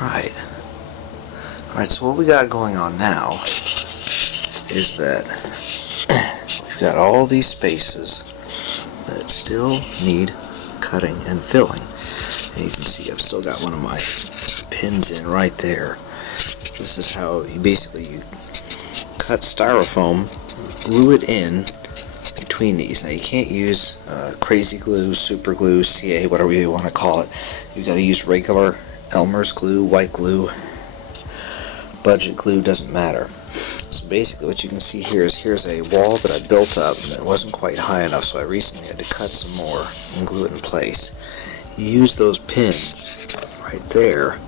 Alright. Alright, so what we got going on now is that we've got all these spaces that still need cutting and filling. And you can see I've still got one of my pins in right there. This is how you cut styrofoam, glue it in between these. Now you can't use crazy glue, super glue, CA, whatever you want to call it. You've got to use regular Elmer's glue, white glue, budget glue, doesn't matter. So basically what you can see here is here's a wall that I built up and it wasn't quite high enough, so I recently had to cut some more and glue it in place. You use those pins right there,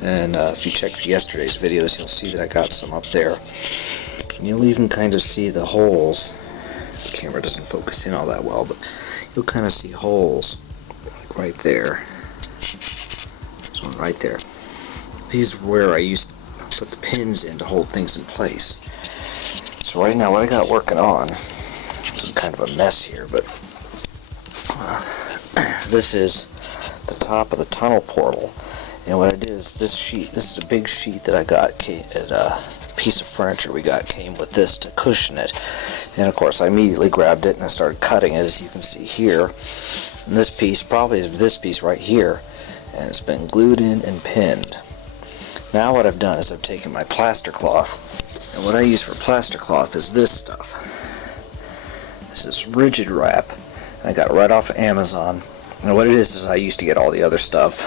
and if you check yesterday's videos you'll see that I got some up there. And you'll even kind of see the holes. The camera doesn't focus in all that well, but you'll kind of see holes like right there. This one right there. These are where I used to put the pins in to hold things in place. So right now what I got working on, this is kind of a mess here, but this is the top of the tunnel portal. And what I did is this is a big sheet that I got at a piece of furniture we got, came with this to cushion it. And of course I immediately grabbed it and I started cutting it, as you can see here. And this piece probably is this piece right here, and it's been glued in and pinned. Now what I've done is I've taken my Plastercloth, and what I use for Plastercloth is this stuff. This is rigid wrap. I got it right off of Amazon. And what it is I used to get all the other stuff.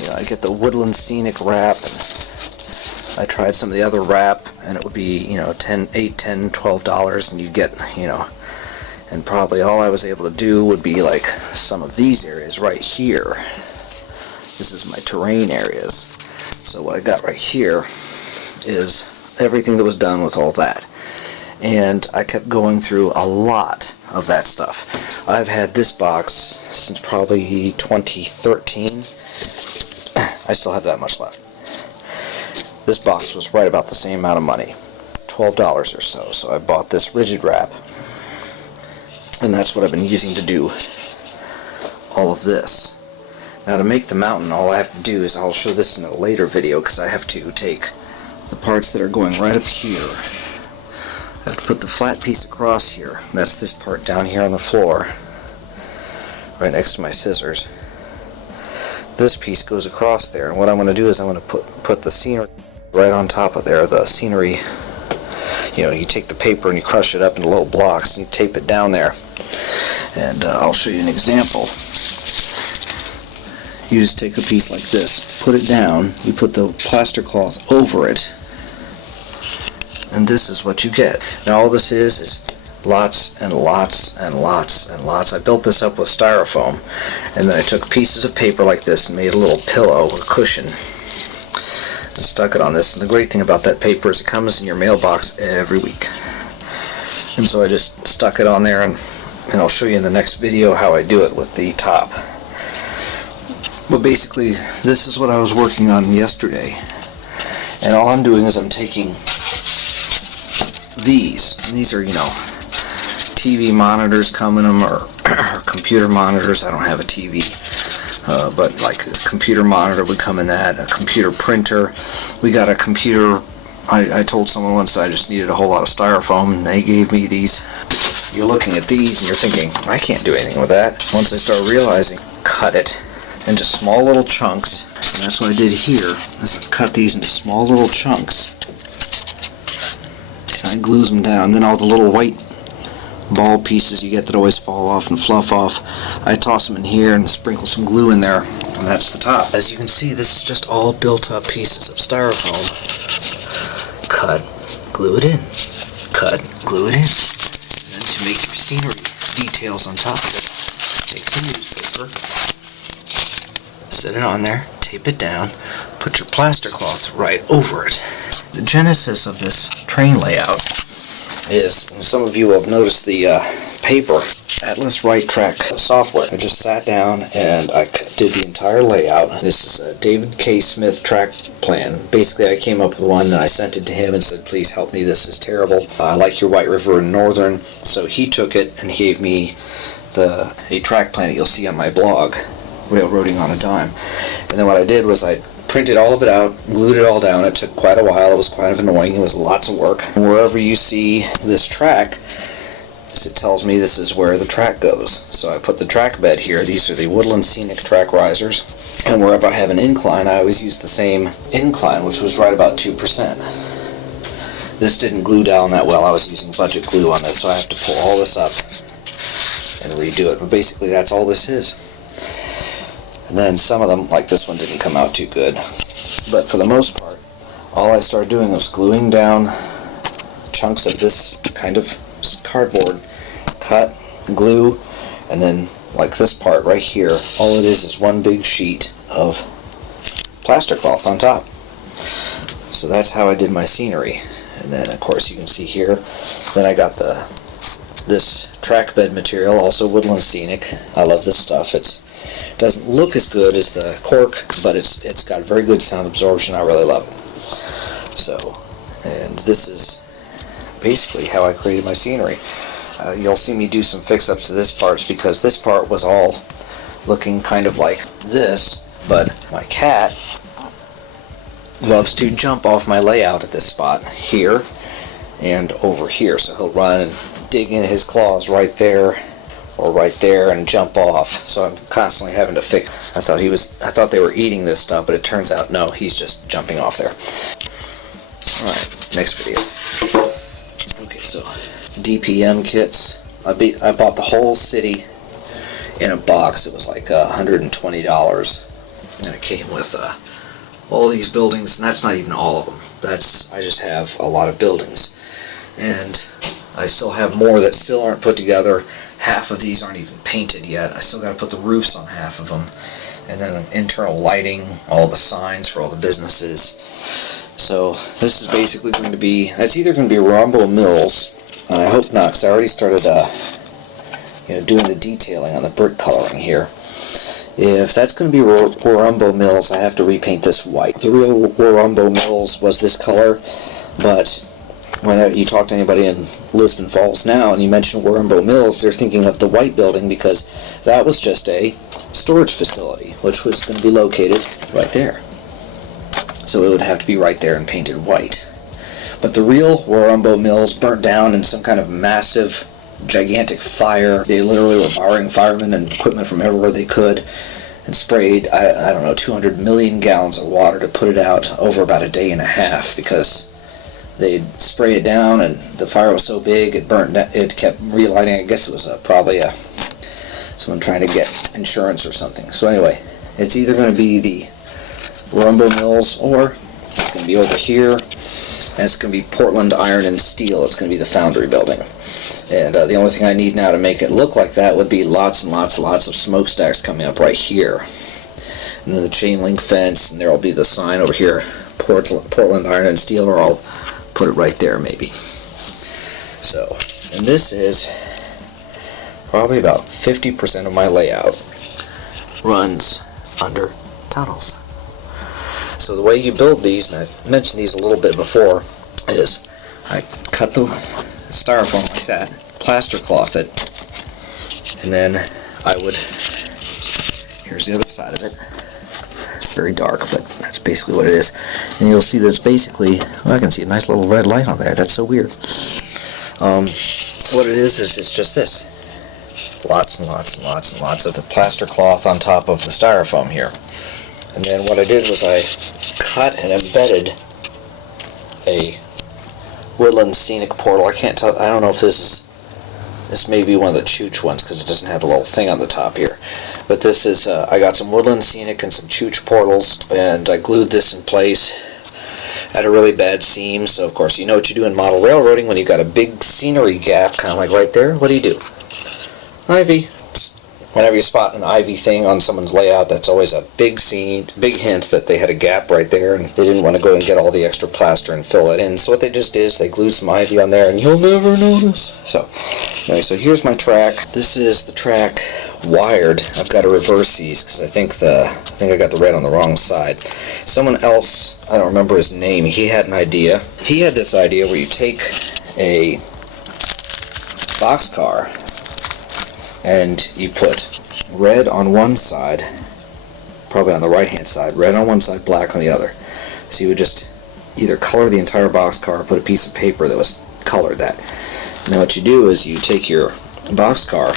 You know, I get the Woodland Scenic wrap, and I tried some of the other wrap, and it would be, you know, $8, $10, $12, and you get, you know, and probably all I was able to do would be like some of these areas right here. This is my terrain areas. So what I got right here is everything that was done with all that. And I kept going through a lot of that stuff. I've had this box since probably 2013. I still have that much left. This box was right about the same amount of money, $12 or so. So I bought this rigid wrap, and that's what I've been using to do all of this. Now to make the mountain, all I have to do is, I'll show this in a later video, because I have to take the parts that are going right up here. I have to put the flat piece across here. That's this part down here on the floor, right next to my scissors. This piece goes across there, and what I'm going to do is I'm going to put the scenery right on top of there. The scenery, you know, you take the paper and you crush it up into little blocks and you tape it down there. And I'll show you an example. You just take a piece like this, put it down, you put the Plastercloth over it, and this is what you get. Now all this is lots and lots and lots and lots. I built this up with styrofoam, and then I took pieces of paper like this and made a little pillow or cushion and stuck it on this. And the great thing about that paper is it comes in your mailbox every week. And so I just stuck it on there, and I'll show you in the next video how I do it with the top. But basically this is what I was working on yesterday, and all I'm doing is I'm taking these, and these are, you know, TV monitors come in them, or computer monitors. I don't have a TV, but like a computer monitor would come in that, a computer printer. We got a computer. I told someone once I just needed a whole lot of styrofoam, and they gave me these. You're looking at these and you're thinking, I can't do anything with that. Once I start realizing, cut it into small little chunks, and that's what I did here, is I cut these into small little chunks, and I glue them down. Then all the little white ball pieces you get that always fall off and fluff off, I toss them in here and sprinkle some glue in there, and that's the top. As you can see, this is just all built up pieces of styrofoam. Cut, glue it in, cut, glue it in. And then to make your scenery details on top of it, take some newspaper, set it on there, tape it down, put your Plastercloth right over it. The genesis of this train layout is, and some of you will have noticed the paper, Atlas Right Track software. I just sat down and I did the entire layout. This is a David K. Smith track plan. Basically I came up with one and I sent it to him and said, please help me, this is terrible. I like your White River and Northern. So he took it and gave me a track plan that you'll see on my blog, Railroading on a Dime. And then what I did was I printed all of it out, glued it all down. It took quite a while. It was kind of annoying. It was lots of work. Wherever you see this track, it tells me this is where the track goes. So I put the track bed here. These are the Woodland Scenic track risers. And wherever I have an incline, I always use the same incline, which was right about 2%. This didn't glue down that well. I was using budget glue on this, so I have to pull all this up and redo it. But basically, that's all this is. And then some of them, like this one, didn't come out too good. But for the most part, all I started doing was gluing down chunks of this kind of cardboard, cut, glue, and then like this part right here, all it is one big sheet of Plastercloth on top. So that's how I did my scenery. And then of course you can see here, then I got this track bed material, also Woodland Scenic. I love this stuff. It doesn't look as good as the cork, but it's got very good sound absorption. I really love it. So, and this is basically how I created my scenery. You'll see me do some fix-ups to this part because this part was all looking kind of like this, but my cat loves to jump off my layout at this spot here and over here, so he'll run and dig in his claws right there or right there and jump off. So I'm constantly having to fix. I thought they were eating this stuff, but it turns out no, he's just jumping off there. Alright, next video. Okay, so DPM kits. I bought the whole city in a box. It was like $120, and it came with all these buildings, and that's not even all of them. I just have a lot of buildings, and I still have more that still aren't put together. Half of these aren't even painted yet. I still got to put the roofs on half of them, and then internal lighting, all the signs for all the businesses. So this is basically going to be, it's either going to be Rombo Mills, and I hope not, because I already started doing the detailing on the brick coloring here. If that's going to be Rombo Mills, I have to repaint this white. The real Rombo Mills was this color, but when you talk to anybody in Lisbon Falls now and you mention Warumbo Mills, they're thinking of the white building because that was just a storage facility, which was going to be located right there. So it would have to be right there and painted white. But the real Warumbo Mills burnt down in some kind of massive, gigantic fire. They literally were borrowing firemen and equipment from everywhere they could and sprayed, I don't know, 200 million gallons of water to put it out over about a day and a half because they'd spray it down and the fire was so big it burnt. It kept relighting. I guess it was probably someone trying to get insurance or something. So anyway, it's either going to be the Warumbo Mills or it's going to be over here, and it's going to be Portland Iron and Steel. It's going to be the foundry building. And the only thing I need now to make it look like that would be lots and lots and lots of smokestacks coming up right here. And then the chain link fence, and there will be the sign over here, Portland Iron and Steel, or I'll put it right there maybe. So, and this is probably about 50% of my layout runs under tunnels. So the way you build these, and I've mentioned these a little bit before, is I cut the styrofoam like that, Plastercloth it, and then I would, here's the other side of it, very dark, but that's basically what it is. And you'll see that's basically, well, I can see a nice little red light on there. That's so weird. What it is it's just this. Lots and lots and lots and lots of the Plastercloth on top of the styrofoam here. And then what I did was I cut and embedded a Woodland Scenic portal. I can't tell, I don't know if this may be one of the Chooch ones because it doesn't have the little thing on the top here. But this is, I got some Woodland Scenic and some Chooch portals, and I glued this in place at a really bad seam. So of course you know what you do in model railroading when you've got a big scenery gap, kind of like right there. What do? Ivy. Whenever you spot an ivy thing on someone's layout, that's always a big hint that they had a gap right there and they didn't want to go and get all the extra plaster and fill it in. So what they just did is they glued some ivy on there and you'll never notice. So anyway, so here's my track. This is the track wired. I've got to reverse these because I think I got the red on the wrong side. Someone else, I don't remember his name, he had an idea. He had this idea where you take a boxcar and you put red on one side probably on the right hand side, red on one side, black on the other. So you would just either color the entire boxcar or put a piece of paper that was colored that. Now what you do is you take your boxcar,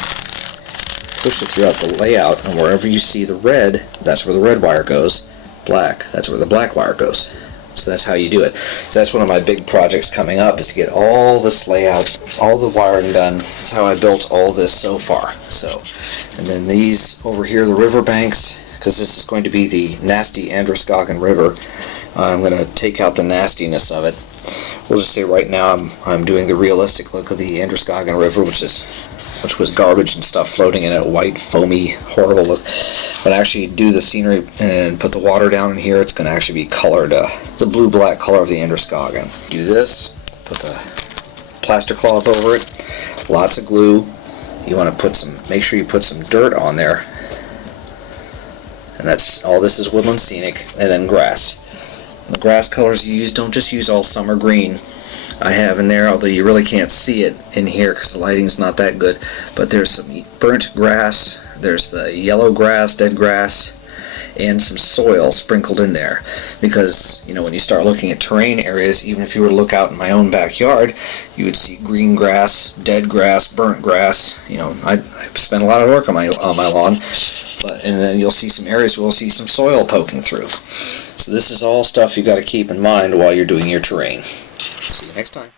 push it throughout the layout, and wherever you see the red, that's where the red wire goes. Black, that's where the black wire goes. So that's how you do it. So that's one of my big projects coming up, is to get all this layout, all the wiring done. That's how I built all this so far. So, and then these over here, the river banks, because this is going to be the nasty Androscoggin River. I'm going to take out the nastiness of it. We'll just say right now I'm doing the realistic look of the Androscoggin River, which was garbage and stuff floating in it, white, foamy, horrible look. But actually do the scenery and put the water down in here, it's going to actually be colored, the blue-black color of the Androscoggin. Do this, put the Plastercloth over it, lots of glue. You want to make sure you put some dirt on there. And that's all. This is Woodland Scenic, and then grass. The grass colors you use, don't just use all summer green. I have in there, although you really can't see it in here because the lighting's not that good, but there's some burnt grass, there's the yellow grass, dead grass, and some soil sprinkled in there. Because, you know, when you start looking at terrain areas, even if you were to look out in my own backyard, you would see green grass, dead grass, burnt grass. You know, I spent a lot of work on my lawn. And then you'll see some areas where we'll see some soil poking through. So this is all stuff you got to keep in mind while you're doing your terrain. See you next time.